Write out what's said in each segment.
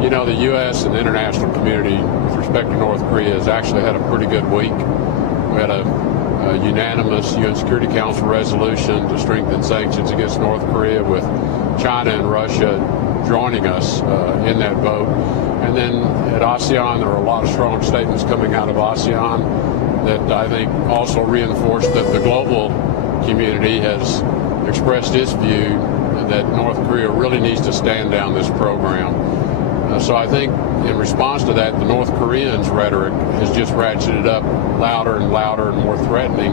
You know, the U.S. and the international community, with respect to North Korea, has actually had a pretty good week. We had a unanimous UN Security Council resolution to strengthen sanctions against North Korea, with China and Russia joining us in that vote. And then at ASEAN, there are a lot of strong statements coming out of ASEAN that I think also reinforce that the global community has expressed its view that North Korea really needs to stand down this program. So I think in response to that, the North Koreans' rhetoric has just ratcheted up louder and louder and more threatening.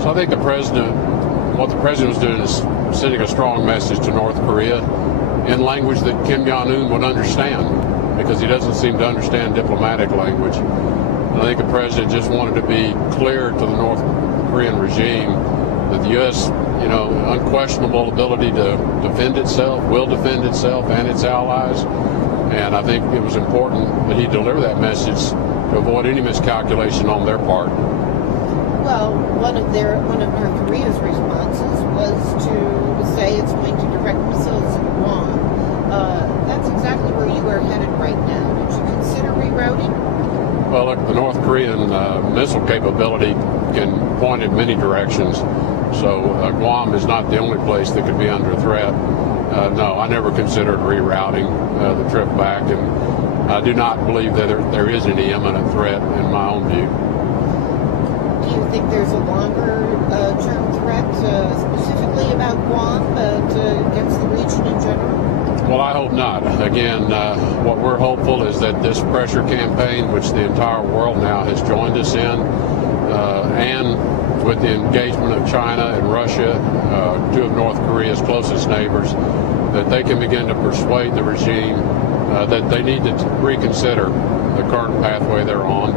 So I think what the president was doing is sending a strong message to North Korea in language that Kim Jong-un would understand, because he doesn't seem to understand diplomatic language. I think the president just wanted to be clear to the North Korean regime that the U.S., unquestionable ability to defend itself, will defend itself and its allies. And I think it was important that he deliver that message to avoid any miscalculation on their part. Well, one of North Korea's responses was to say it's going to direct missiles at Guam. That's exactly where you are headed right now. Would you consider rerouting? Well, look, the North Korean missile capability can point in many directions. So Guam is not the only place that could be under threat. No, I never considered rerouting the trip back, and I do not believe that there is any imminent threat in my own view. Do you think there's a longer-term threat, specifically about Guam, but against the region in general? Well, I hope not. Again, what we're hopeful is that this pressure campaign, which the entire world now has joined us in, and with the engagement of China and Russia, two of North Korea's closest neighbors, that they can begin to persuade the regime that they need to reconsider the current pathway they're on.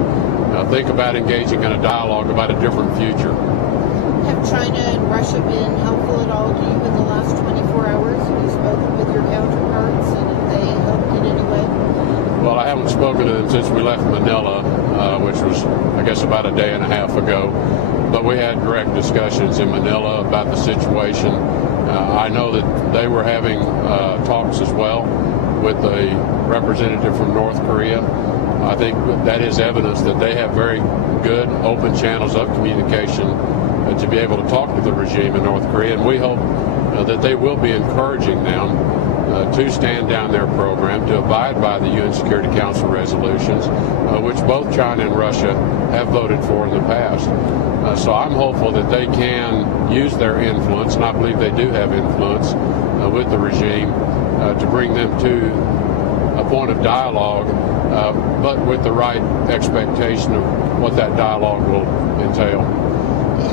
Think about engaging in a dialogue about a different future. Have China and Russia been helpful at all to you in the last 24 hours? Have you spoken with your counterparts, and have they helped in any way? Well, I haven't spoken to them since we left Manila, which was, I guess, about a day and a half ago. But we had direct discussions in Manila about the situation. I know that they were having talks as well with a representative from North Korea. I think that is evidence that they have very good open channels of communication to be able to talk to the regime in North Korea. And we hope that they will be encouraging them to stand down their program, to abide by the UN Security Council resolutions, which both China and Russia have voted for in the past. So I'm hopeful that they can use their influence, and I believe they do have influence with the regime, to bring them to a point of dialogue, but with the right expectation of what that dialogue will entail.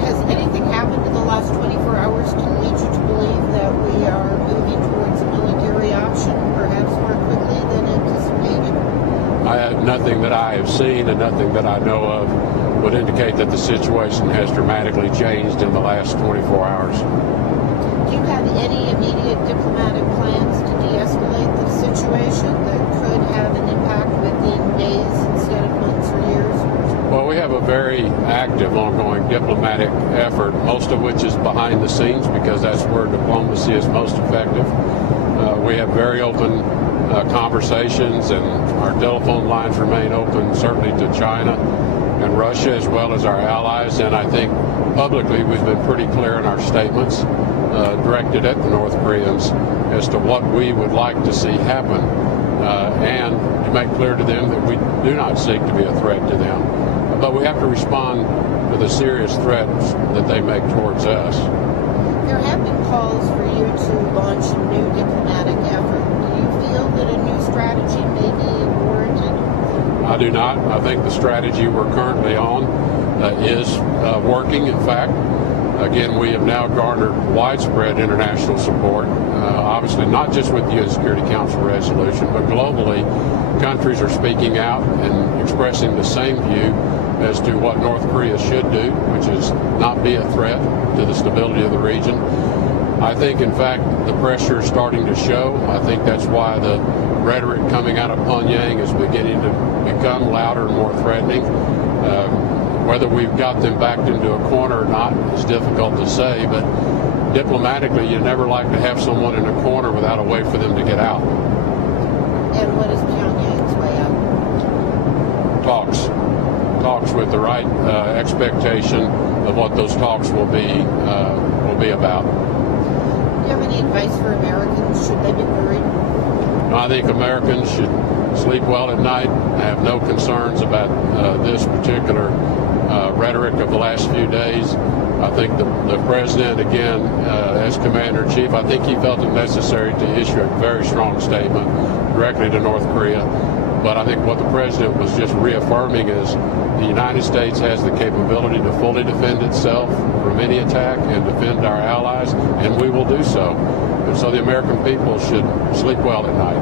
Has anything happened in the last 24 hours to lead you to believe that we are moving towards a military option, perhaps more quickly than anticipated? Nothing that I have seen and nothing that I know of would indicate that the situation has dramatically changed in the last 24 hours. Do you have any immediate diplomatic plans to de-escalate the situation that could have an impact within days instead of months or years? Well, we have a very active, ongoing diplomatic effort, most of which is behind the scenes, because that's where diplomacy is most effective. We have very open conversations, and our telephone lines remain open, certainly to China and Russia, as well as our allies. And I think publicly we've been pretty clear in our statements directed at the North Koreans as to what we would like to see happen, and to make clear to them that we do not seek to be a threat to them. But we have to respond to the serious threats that they make towards us. There have been calls for you to launch a new diplomatic effort. Do you feel that a new strategy may be warranted? I do not. I think the strategy we're currently on is working. In fact, again, we have now garnered widespread international support, obviously not just with the UN Security Council resolution, but globally, countries are speaking out and expressing the same view as to what North Korea should do, which is not be a threat to the stability of the region. I think, in fact, the pressure is starting to show. I think that's why the rhetoric coming out of Pyongyang is beginning to become louder and more threatening. Whether we've got them backed into a corner or not is difficult to say, but diplomatically, you never like to have someone in a corner without a way for them to get out. And what is Pyongyang's way out? Talks with the right expectation of what those talks will be about. Do you have any advice for Americans? Should they be worried? I think Americans should sleep well at night. I have no concerns about this particular rhetoric of the last few days. I think the president, again, as commander-in-chief, I think he felt it necessary to issue a very strong statement directly to North Korea. But I think what the president was just reaffirming is the United States has the capability to fully defend itself from any attack and defend our allies, and we will do so. And so the American people should sleep well at night.